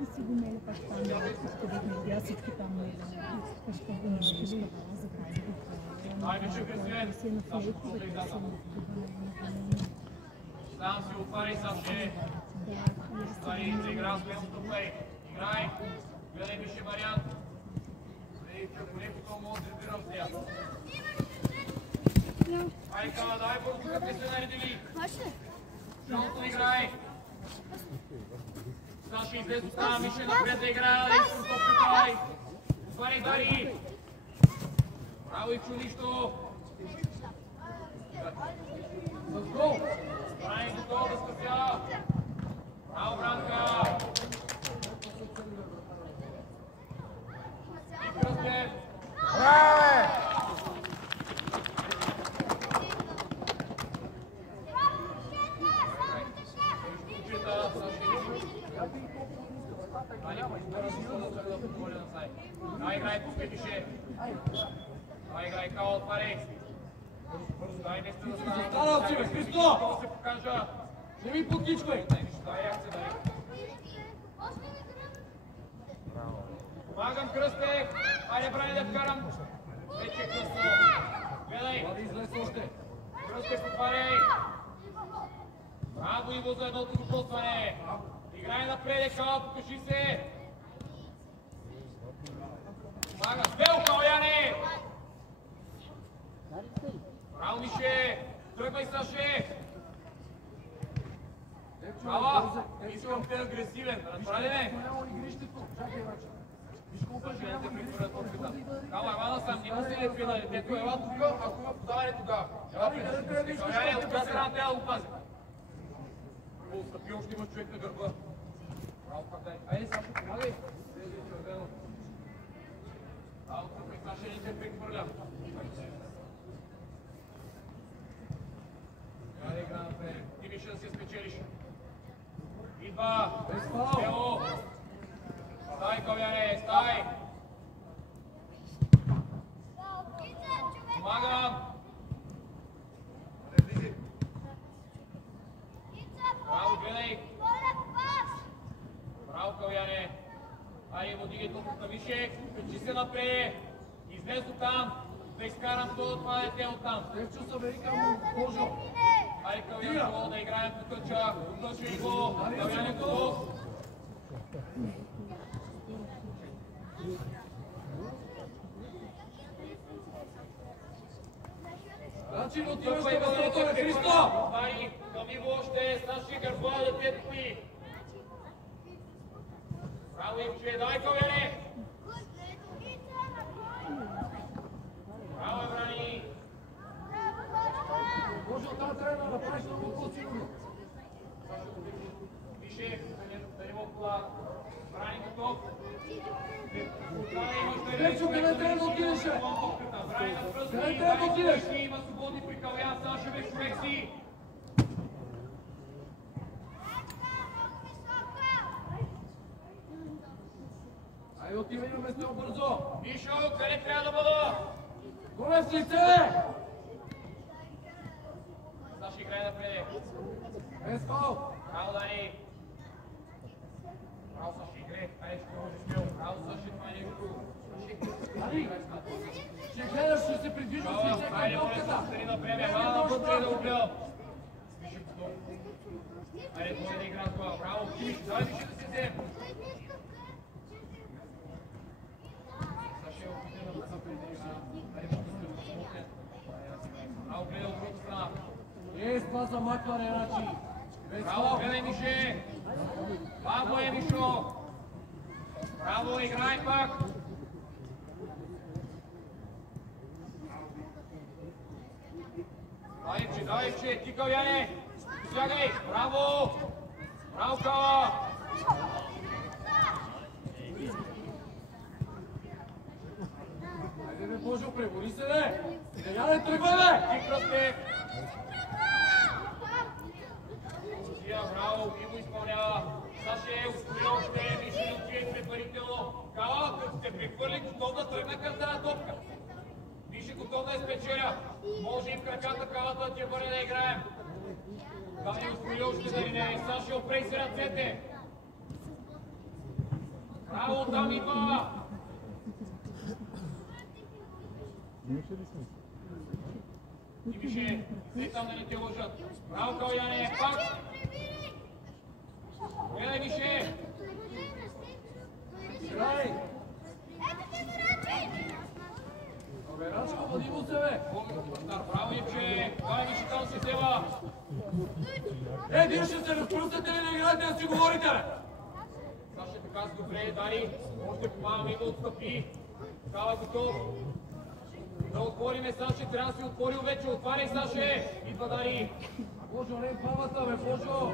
И си го мели пак там, където видя всички там, къща го не за край. Сам си отваряй, Саше. Отваряй, игра с местното плей. Играй. Гледай беше вариант. Лекото му отредирам с тях. Айка, дай бързо, къде се наредили? Жалото играй. Саше, излез от тази Мише напред да играе. Лесно топката. Отваряй, Дари. Браво, Ичо, нищо. С гол. Брани готово да спася. Браво, Бранка. И Кръстев. Браве! Дай играй, пускай. Дай играй, Као, отваряй. Дай нещо да стане. Стана си, бе, Христо! Да се покажа. Не ми потичвай! Дай акция, дай. Помагам, Кръстев. Айде, Брани, да вкарам. Вече Кръсто. Гледай. Влади, излез още. Кръстев, отваряй. Браво, Иво, за едното допълстване. Играй напред, Као, покажи се. Помага. Белка, Яне! Браво, Мише! Тръгвай, Саше! Ала! Искам те агресивен. Разбрали ме? Саше, не те притворят топката. Ала, Ивана сам, няма се лепи на детето. Ела тук, ако има подаване тогава. Ела пред. Каляне, от тази страна трябва да го пази. Първо, стъпи, още има човек на гърба. Браво, пак дай. Айде, Саше, помагай. Браво, тук, Саше, не те прехвърля. Дай игра напред. Ти виж да се спечелиш. Идва. Стело. Стай, Кавяне, стай. Помагам. Браво, гледай. Браво, Кавяне. Айде, му дигай топката, више. Качи се напред. Излез от там. Да изкарам това дете от там. Девчо са велика му Божо. Айде, Кавяне, да играем по къча. Покъчвай го. Кавяне го. Значи, но ти още възрото на Христо! Мари, към Иво още, Саши гърба да те твои. Браво, Ивче, дай, Кавяне! Браво, Брани! Божо, тази трябва да направиш много по-сигурно. Више, да не мога кола. Брани готов. Девчо, къде трябва да отидеш? Брани на пръсти, Къде трябва да отидеш? има свободни при Кавян, Саши бе човек си. Айде, отивай на место бързо! Мишо, къде трябва да бъда? Горе с лице! Саши, играй напред. Без фал! Браво, Дани! Браво, Саши, игре. Айде, ще можеш смело. Браво, Саши, това е нещо. Дани! Ще гледаш, ще се придвижи с лице към топката! Айде, напред, ела навътре да го гледам. Спиши готов. Айде, това е да игра това. Браво, Кимиш, давай више да се взем. Саши, опитай да запред да игра. Айде, по-късно да смотрят. Браво, гледай от другата страна. Това замахване, значи! Браво, гледай, Мише! Браво е, Мишо! Браво, играй пак! Дай, че, ти, Кавяне! Сягай! Браво! Браво, Кава! Айде, бе, Божо, пребори се, бе! Сега не тръгвай, бе! Ти, Кръстев! Браво, Иво изпълнява. Саше, успори още, Мишо да отиде предварително. Кава, като сте прехвърли, готов да тръгна към тази топка. Мишо готов да изпечеля. Може и в краката Кавата да ти върне да играем. Кава ни успори Или още дали не, Саши, опрей се ръцете! Браво, там идва! Имише, се там да не те лъжат. Браво, Каляне, пак! Гледай, Мише! Играй! Рачко, води му се, бе! Браво, Ипче! Дай, Мише, там се взема! Вие ще се разпръстате ли да играете да си говорите, бе? Саша така с добре, Дари, още помагаме да отстъпи. Става готов. Да отвориме, Саше, трябва да си отворил вече. Отваряй, Саше! Идва Дари. Божо, не памата, бе, Божо!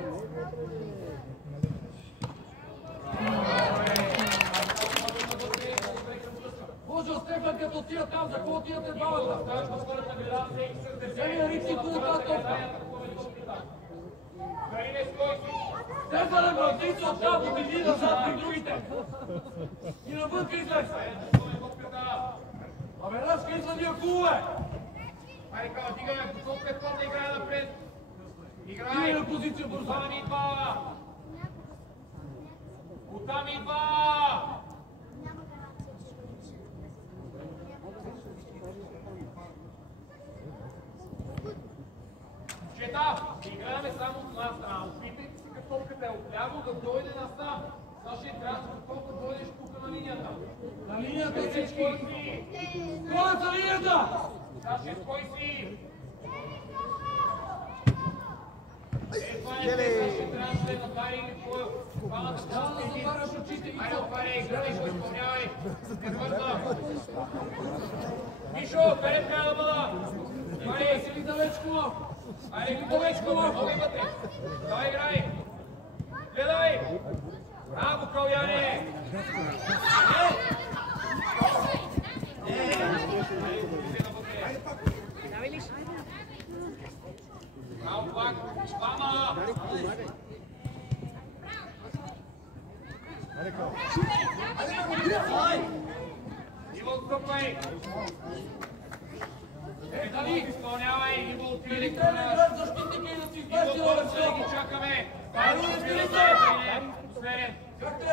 Божо, Стефан, като отида там, за какво отидате двамата? Ставаш до скората града, всеки се държи. Еми, рици кулата топка! Дари, не стой си! Стефане, мълзи се оттам, победи назад при другите! И навънка излез! Абе, Рашка, излез ни кулове! Хайде, Кала, дигаме, готов Петков да играе напред. Играй! Дигай на позиция, бързо! Оттам идва! Оттам идва! Чета! Играеме само от една страна. Опитайте си като топката е отляво да дойде насам. Саши, трябва да дойдеш тук на линията. На линията всички! Ской си! Хора за линията! Саши, ской си! Това е Саши, трябва да се направи това. Трябва да затваряш очите и Айде, отваряй, гледай, го изпълнявай. Не бърза. Мишо, перед трябва да бъда. Отваряй. си ли далечко? Айде, далечко, много вътре. Давай, играй. Гледай. Браво, Каляне. Браво, пак. Двама. Иво, отстъпвай! Дали изпълнявай, Иво, отиде към нас! Защитника и да си Иво, избачи на бързо ги чакаме! Последен!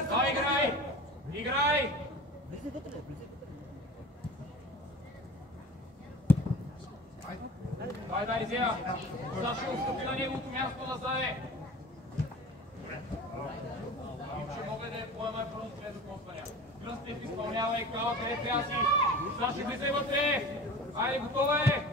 Дай, играй! Играй! Дай, Зия! Саши отстъпи на неговото място да заде! Че мога да поема бързо след докосвания. Кръстев изпълнява и Кала, къде трябва си. Саши, влизай вътре! Айде, готова е!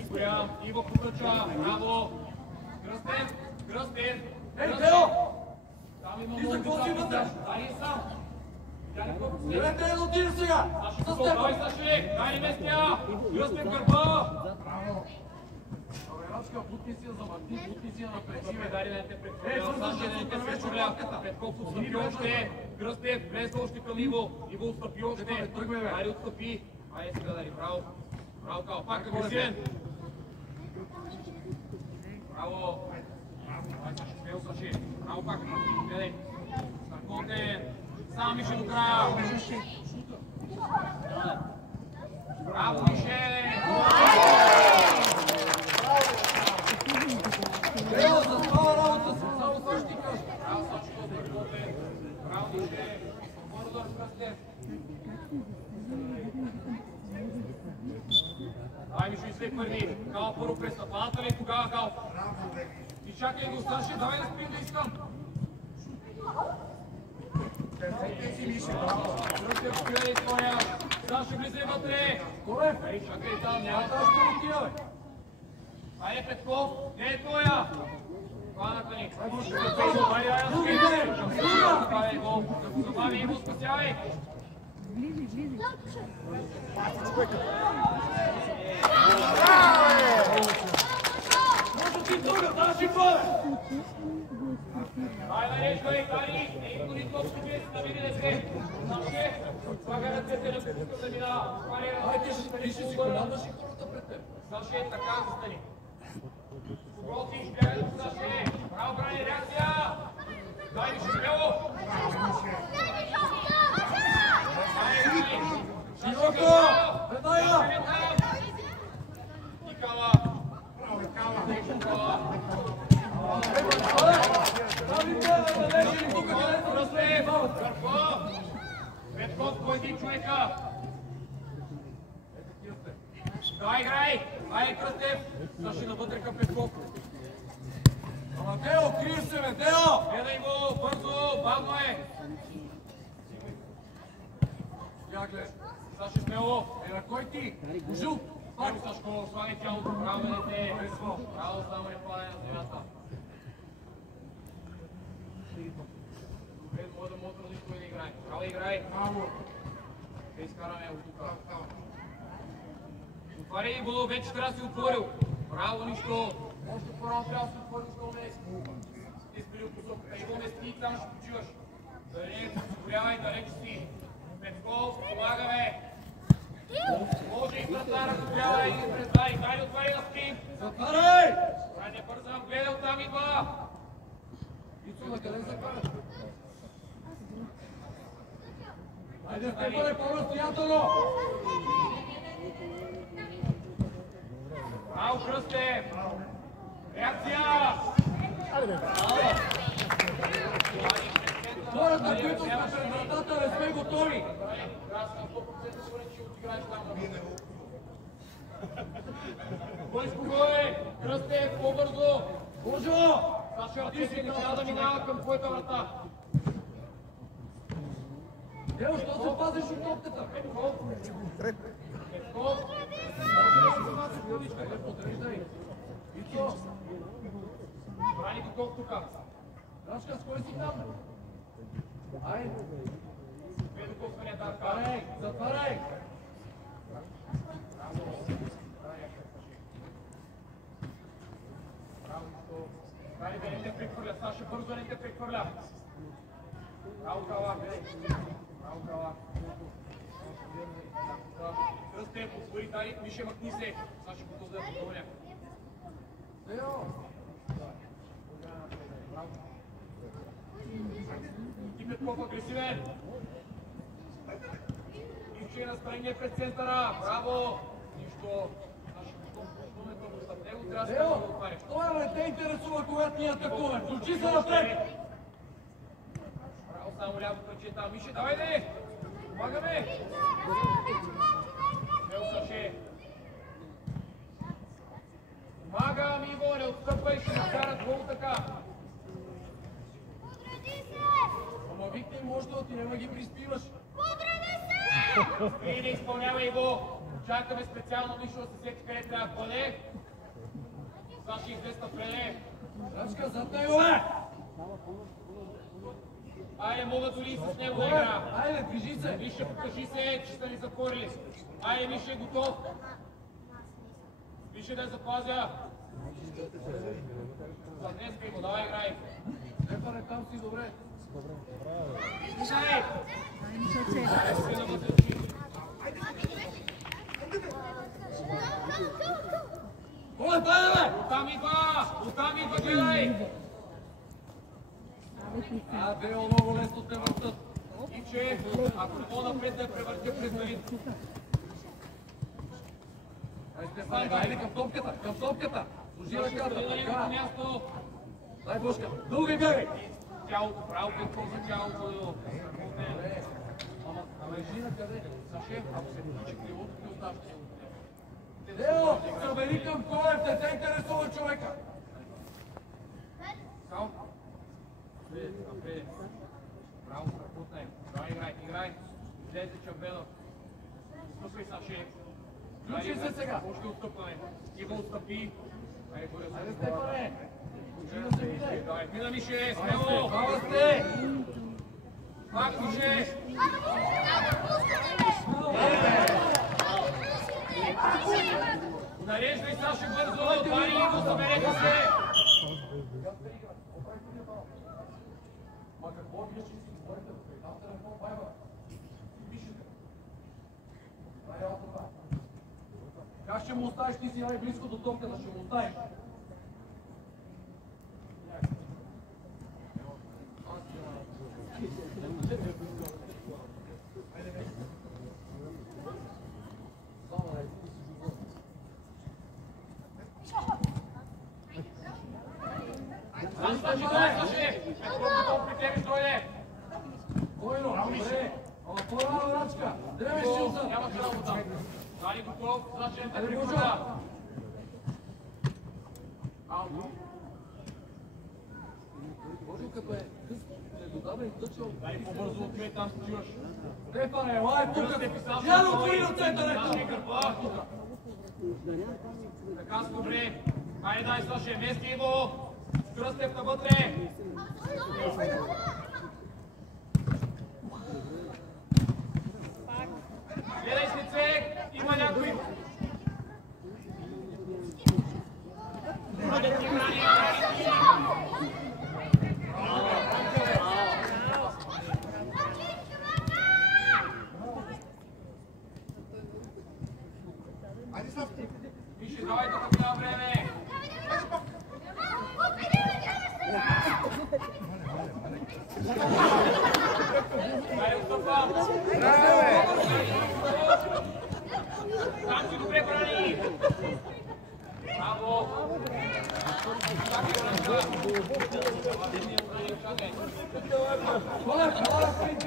Изгорявам, Иво покръча, браво! Кръстев! Кръстев! Ей, Тео! Там има Ти за какво си вътре? Дай сам! Не трябва да отиде сега! Саши, С дай, Стефан! Саши! Дай местя! Кръстев гърба! Рачка, бутни си я замърти, бутни си я напред. Дари да не те предпочитам, Саши да не те пречуля. Петков отстъпи още. Кръстев, влезва още към Иво. Иво отстъпи още. Дари отстъпи. Айде сега, Дари, браво. Браво, Кал, пак агресивен. Браво. Ай, Саши, смел, Саши. Браво пак. Гледай. Страхотен. Сам Мише до края. Браво, Мише. Ева, за това работа си, само Саши ти кажа. Браво, Саши, страхотен. Браво, Мише. Свободно да Кръстев. Ай, Мишо, излег първи. Кал първо през нападата ли тогава, Кал? И чакай го, Саши, давай да сприм да искам. Кръстев, спира да изпълня. Саши, влизай вътре. Добре, Ай, чакай там, няма аз ще отида, бе. Айде, Петков, не е твоя. Хванаха ни. Айде, го. Забави и го спасявай. Може ти тук, Саши, бъде! Ай, нареждай, Дари! Не им гони топки без да види да се. Саше, слага ръцете на пуска да мина. Ти ще си командаш и хората пред теб. Саше, така застани. Готи, избягай до Саше. Браво, брани, реакция! Дай ми ще смело! Ай, човека! Давай, играй! Айде, Кръстев! Саши навътре към Петков. Ама Део, крие се, бе, Део! Гледай го, бързо, бавно е! Я гледай. Саши, смело! На кой ти? Божил! Пак, Сашко, слагай тялото, право дете! Право, само не падай на земята. Добре, може да мотор нищо да играе. Право, играй! Браво! Да изкараме от тук. Отваряй и го, вече трябва да си отворил. Браво, нищо! Още по-рано трябва да си отворил, що не е. Ти спили от посоката. Иво мести и там ще почиваш. Да не се осигурявай, далеч си. Петков, помагаме! Може и вратара, ако трябва и пред това. Играй ли отваряй на спин? Затваряй! Ай, не бързам, гледай, оттам идва! Ицо, на къде затваряш? Айде, Стефане, по-настоятелно! Браво, Кръстев! Реакция! Хората, които сме пред вратата, не сме готови! Кой спокой! Кръстев, по-бързо! Божо! Саша, ти си не трябва да минава към твоята врата! Део, що се пазиш от топката? Петков! Подреждай! Ицо! Брани го колко тук! Рашка, с кой си там? Айде! Две докосвания там! Затваряй! Затваряй! Брани да не те прехвърля! Саша, бързо да не те прехвърля! Браво, Кала! Браво, Кала! Кръстев, отвори, дай, Мише, махни се! Саша, готов да я подгоня! Део! Ти Петков агресивен! Ивче настройне пред центъра! Браво! Нищо! Трябва да Део! го отваряш. Това не те интересува, когато ни атакуваме! Включи се напред! Браво, само ляво кръче там. Мише, давай де! Помагаме! Смел, Саше! Помагам, Иво, не отстъпвай, ще накарат гол така! Ама викни им, може да отидем да ги приспиваш. И не изпълнява Иво! Чакаме специално Мишо да се сети къде трябва да бъде. Саши известна преде. Рачка, зад него е! Айде, мога дори и с него да игра. Айде, движи се! Мише, покажи се, че са ни затворили. Айде, Мише, готов. Мише да я запазя. За днеска Иво, давай играй. Стефане, там си добре. Слушай! Кой е това, бе? Оттам идва, гледай! Део, много лесно те въртат. Ивче, ако по-напред да я превъртя през Давид. Айде, към топката, към топката! Служи ръката, така! Място! Дай бушка, дълга бягай! Тялото, право Петков за тялото. Ама лежи на къде? Саше, ако се включи крилото, ти оставаш. Део, събери към Коев, не те интересува човека! Кал. Напред. Браво, страхотна е. Давай, играй. Излезе Чамбелов. Отстъпай, Саше. Включи се сега! Още отстъпваме. Иво отстъпи. Айде, горе. Айде, Стефане! Включи да се мине! Давай, мина Мише, смело! Браво сте! Пак Мише! Нареждай, Саше, бързо! Твари Иво, съберете се! Ма какво вие ще си говорите? Там телефон байва. Пишете. Как ще му оставиш? Ти си най-близко до топката, ще му оставиш. Саше! Петков, готов при тебе, що е? Бойно, добре. Ама по-рано, Рачка! Дремеш шилса! Нямаш работа. Дали готов, значи не те Айде, прикуда. Божо, като е къс, не го даде тъчал. Дай по-бързо отивай, там стиваш. Стефане, елай тук! Те писал, Я да отвори от центъра! Саше гърба. Така с добре. Хайде дай, Саше, мести го. Кръстев навътре. Гледай си, Цвек, има някой. Вижте, давай тук това време. Дай отстъпвам. Там си добре брани. Браво. Коля, кола, спринт!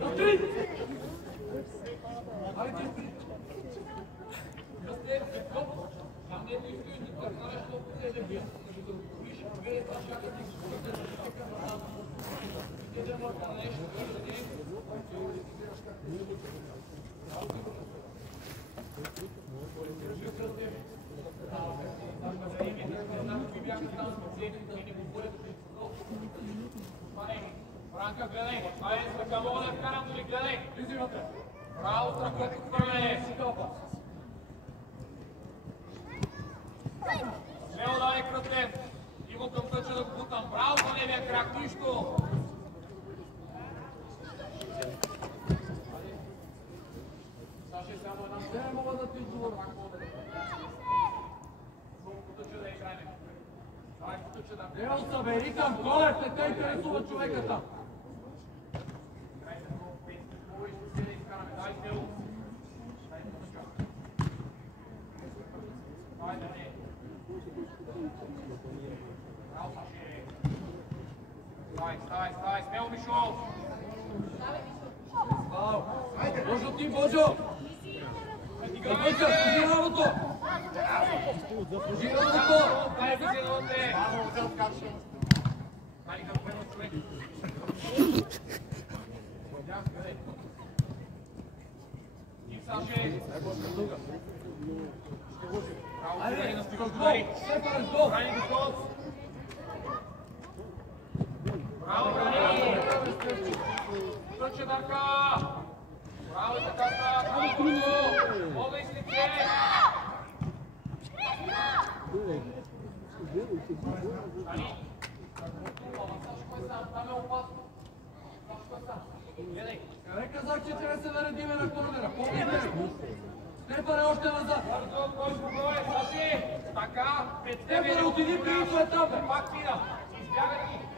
На три! Хайде, спринт! Там не е изключително, така нещо не да бия. Виж, вие това чакате. Франка, гледай! Айде, така мога да вкарам, дали гледай! Влизи вътре! Браво, страхотно хвърляне! Смело дай Кръстев! Иво към тъча да го бутам! Браво за левия крак, нищо! Саше, само една Не мога да ти отговоря. Много потъча да играем. Давай потъча да... Ел, събери там, Колев, не те интересува човека там. Играйте много пенси, много ще се да изкараме. Дай Стело! Дай потъча! Дай да не! Браво, Саше! Стай, смело, Мишо! Божо ти, Божо! Бъка, служи работо! Служи работо! Дай да се навътре! Дай да първо човек! И Саше! Браво, Айде, на стигаш гол! удари! Стефан, гол! Брани готов! Браво, Брани! Тъча Дарка! Браво и така става! Трудно! Мога и с лице! Брани! Там е опасно! Гледай! Къде казах, че трябва да се наредиме на корнера? Помните ли? Стефан е още назад! Бързо, кой спокоен, Саши! Така, пред тебе... Стефан, отиди при това там! Пак мина! Избягай ти!